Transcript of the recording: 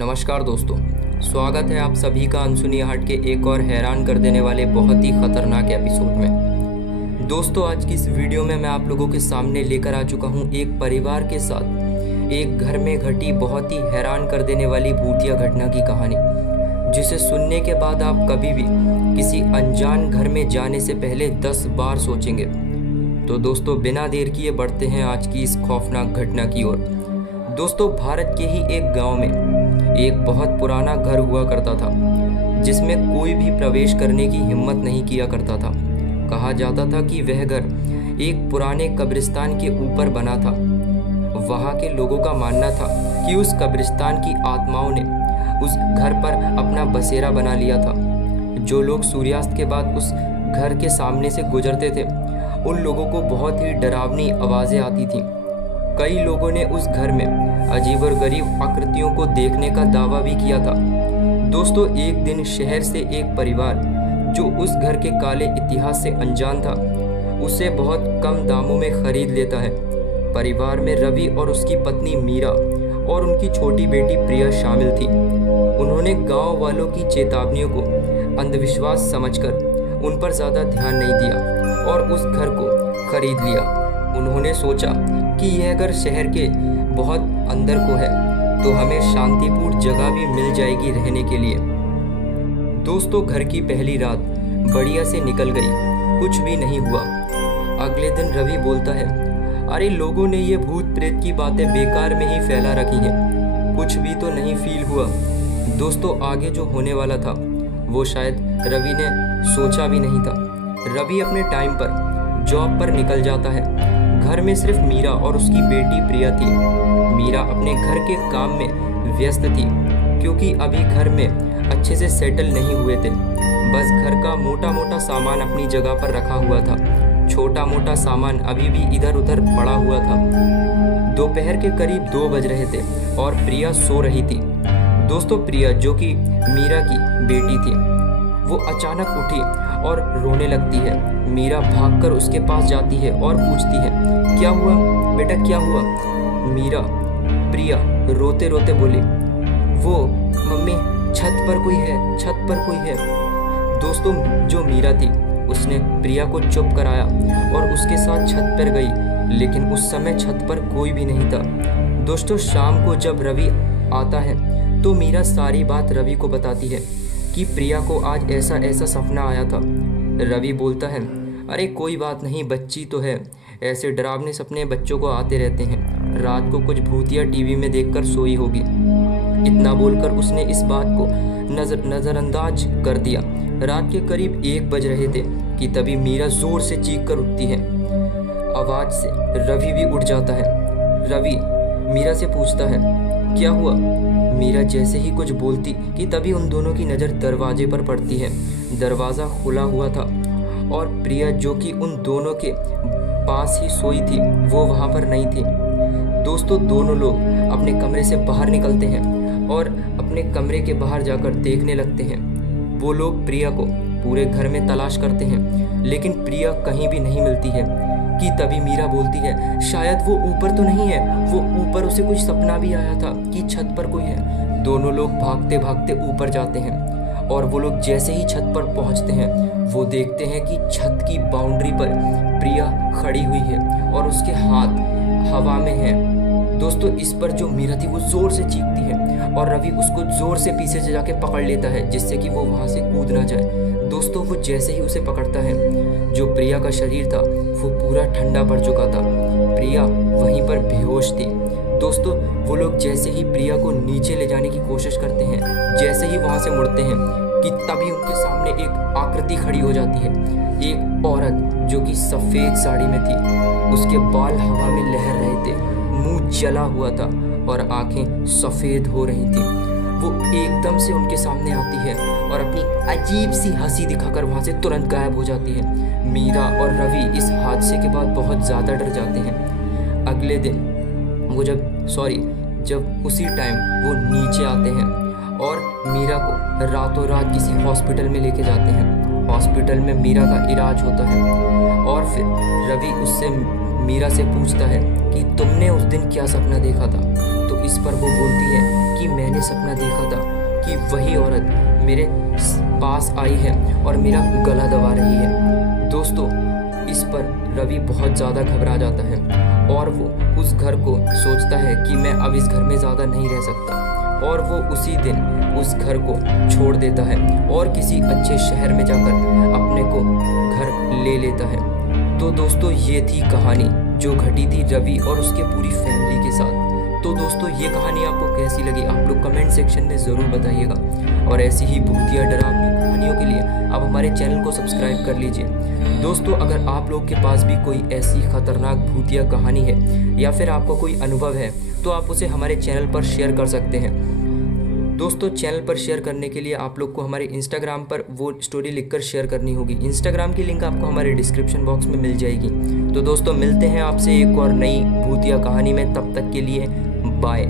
नमस्कार दोस्तों, स्वागत है आप सभी का अनसुनी हाट के एक और हैरान कर देने वाले बहुत ही खतरनाक एपिसोड में। दोस्तों, आज की इस वीडियो में मैं आप लोगों के सामने लेकर आ चुका हूं एक परिवार के साथ एक घर में घटी बहुत ही हैरान कर देने वाली भूतिया घटना की कहानी, जिसे सुनने के बाद आप कभी भी किसी अनजान घर में जाने से पहले 10 बार सोचेंगे। तो दोस्तों, बिना देर किए बढ़ते हैं आज की इस खौफनाक घटना की ओर। दोस्तों, भारत के ही एक गांव में एक बहुत पुराना घर हुआ करता था, जिसमें कोई भी प्रवेश करने की हिम्मत नहीं किया करता था। कहा जाता था कि वह घर एक पुराने कब्रिस्तान के ऊपर बना था। वहां के लोगों का मानना था कि उस कब्रिस्तान की आत्माओं ने उस घर पर अपना बसेरा बना लिया था। जो लोग सूर्यास्त के बाद उस घर के सामने से गुजरते थे, उन लोगों को बहुत ही डरावनी आवाज़ें आती थीं। कई लोगों ने उस घर में अजीब और गरीब आकृतियों को देखने का दावा भी किया था। दोस्तों, एक दिन शहर से एक परिवार जो उस घर के काले इतिहास से अनजान था, उसे बहुत कम दामों में खरीद लेता है। परिवार में रवि और उसकी पत्नी मीरा और उनकी छोटी बेटी प्रिया शामिल थी। उन्होंने गांव वालों की चेतावनियों को अंधविश्वास समझकर उन पर ज़्यादा ध्यान नहीं दिया और उस घर को खरीद लिया। उन्होंने सोचा कि यह घर शहर के बहुत अंदर को है, तो हमें शांतिपूर्ण जगह भी मिल जाएगी रहने के लिए। दोस्तों, घर की पहली रात बढ़िया से निकल गई, कुछ भी नहीं हुआ। अगले दिन रवि बोलता है, अरे लोगों ने ये भूत प्रेत की बातें बेकार में ही फैला रखी हैं, कुछ भी तो नहीं फील हुआ। दोस्तों, आगे जो होने वाला था वो शायद रवि ने सोचा भी नहीं था। रवि अपने टाइम पर जॉब पर निकल जाता है। घर में सिर्फ मीरा और उसकी बेटी प्रिया थी। मीरा अपने घर के काम में व्यस्त थी, क्योंकि अभी घर में अच्छे से सेटल नहीं हुए थे। बस घर का मोटा मोटा सामान अपनी जगह पर रखा हुआ था, छोटा मोटा सामान अभी भी इधर उधर पड़ा हुआ था। दोपहर के करीब 2 बज रहे थे और प्रिया सो रही थी। दोस्तों, प्रिया जो कि मीरा की बेटी थी, वो अचानक उठी और रोने लगती है। मीरा भागकर उसके पास जाती है और पूछती है, क्या हुआ बेटा, क्या हुआ? प्रिया रोते रोते बोली, वो मम्मी, छत पर कोई है, छत पर कोई है। दोस्तों, जो मीरा थी उसने प्रिया को चुप कराया और उसके साथ छत पर गई, लेकिन उस समय छत पर कोई भी नहीं था। दोस्तों, शाम को जब रवि आता है तो मीरा सारी बात रवि को बताती है कि प्रिया को आज ऐसा ऐसा सपना आया था। रवि बोलता है, अरे कोई बात नहीं, बच्ची तो है, ऐसे डरावने सपने बच्चों को आते रहते हैं, रात को कुछ भूतिया टीवी में देखकर सोई होगी। इतना बोलकर उसने इस बात को नज़रअंदाज कर दिया। रात के करीब 1 बज रहे थे कि तभी मीरा जोर से चीख कर उठती है। आवाज़ से रवि भी उठ जाता है। रवि मीरा से पूछता है, क्या हुआ? मीरा जैसे ही कुछ बोलती कि तभी उन दोनों की नज़र दरवाजे पर पड़ती है। दरवाज़ा खुला हुआ था और प्रिया जो कि उन दोनों के पास ही सोई थी, वो वहाँ पर नहीं थी। दोस्तों, दोनों लोग अपने कमरे से बाहर निकलते हैं और अपने कमरे के बाहर जाकर देखने लगते हैं। वो लोग प्रिया को पूरे घर में तलाश करते हैं, लेकिन प्रिया कहीं भी नहीं मिलती है। कि तभी मीरा बोलती है, शायद वो ऊपर तो नहीं है, वो ऊपर उसे कुछ सपना भी आया था कि छत पर कोई है। दोनों लोग भागते भागते ऊपर जाते हैं और वो लोग जैसे ही छत पर पहुंचते हैं, वो देखते हैं कि छत की बाउंड्री पर प्रिया खड़ी हुई है और उसके हाथ हवा में हैं। दोस्तों, इस पर जो मीरा थी वो ज़ोर से चीखती है और रवि उसको ज़ोर से पीछे से जाके पकड़ लेता है, जिससे कि वो वहाँ से कूद ना जाए। दोस्तों, वो जैसे ही उसे पकड़ता है, जो प्रिया का शरीर था वो पूरा ठंडा पड़ चुका था। प्रिया वहीं पर बेहोश थी। दोस्तों, वो लोग जैसे ही प्रिया को नीचे ले जाने की कोशिश करते हैं, जैसे ही वहाँ से मुड़ते हैं कि तभी उनके सामने एक आकृति खड़ी हो जाती है। एक औरत जो कि सफ़ेद साड़ी में थी, उसके बाल हवा में लहर रहे थे, मुंह जला हुआ था और आंखें सफ़ेद हो रही थी। वो एकदम से उनके सामने आती है और अपनी अजीब सी हंसी दिखाकर वहाँ से तुरंत गायब हो जाती है। मीरा और रवि इस हादसे के बाद बहुत ज़्यादा डर जाते हैं। अगले दिन जब उसी टाइम वो नीचे आते हैं और मीरा को रातों रात किसी हॉस्पिटल में लेके जाते हैं। हॉस्पिटल में मीरा का इलाज होता है और फिर रवि उससे मीरा से पूछता है कि तुमने उस दिन क्या सपना देखा था। तो इस पर वो बोलती है कि कि मैंने सपना देखा था कि वही औरत मेरे पास आई है और मेरा गला दबा रही है। दोस्तों, इस पर रवि बहुत ज़्यादा घबरा जाता है और वो उस घर को सोचता है कि मैं अब इस घर में ज़्यादा नहीं रह सकता, और वो उसी दिन उस घर को छोड़ देता है और किसी अच्छे शहर में जाकर अपने को घर ले लेता है। तो दोस्तों, ये थी कहानी जो घटी थी रवि और उसके पूरी फैमिली के साथ। तो दोस्तों, ये कहानी आपको कैसी लगी आप लोग कमेंट सेक्शन में ज़रूर बताइएगा, और ऐसी ही भूतिया डरावनी कहानियों के लिए आप हमारे चैनल को सब्सक्राइब कर लीजिए। दोस्तों, अगर आप लोग के पास भी कोई ऐसी खतरनाक भूतिया कहानी है या फिर आपको कोई अनुभव है तो आप उसे हमारे चैनल पर शेयर कर सकते हैं। दोस्तों, चैनल पर शेयर करने के लिए आप लोग को हमारे इंस्टाग्राम पर वो स्टोरी लिखकर शेयर करनी होगी। इंस्टाग्राम की लिंक आपको हमारे डिस्क्रिप्शन बॉक्स में मिल जाएगी। तो दोस्तों, मिलते हैं आपसे एक और नई भूतिया कहानी में, तब तक के लिए बाय।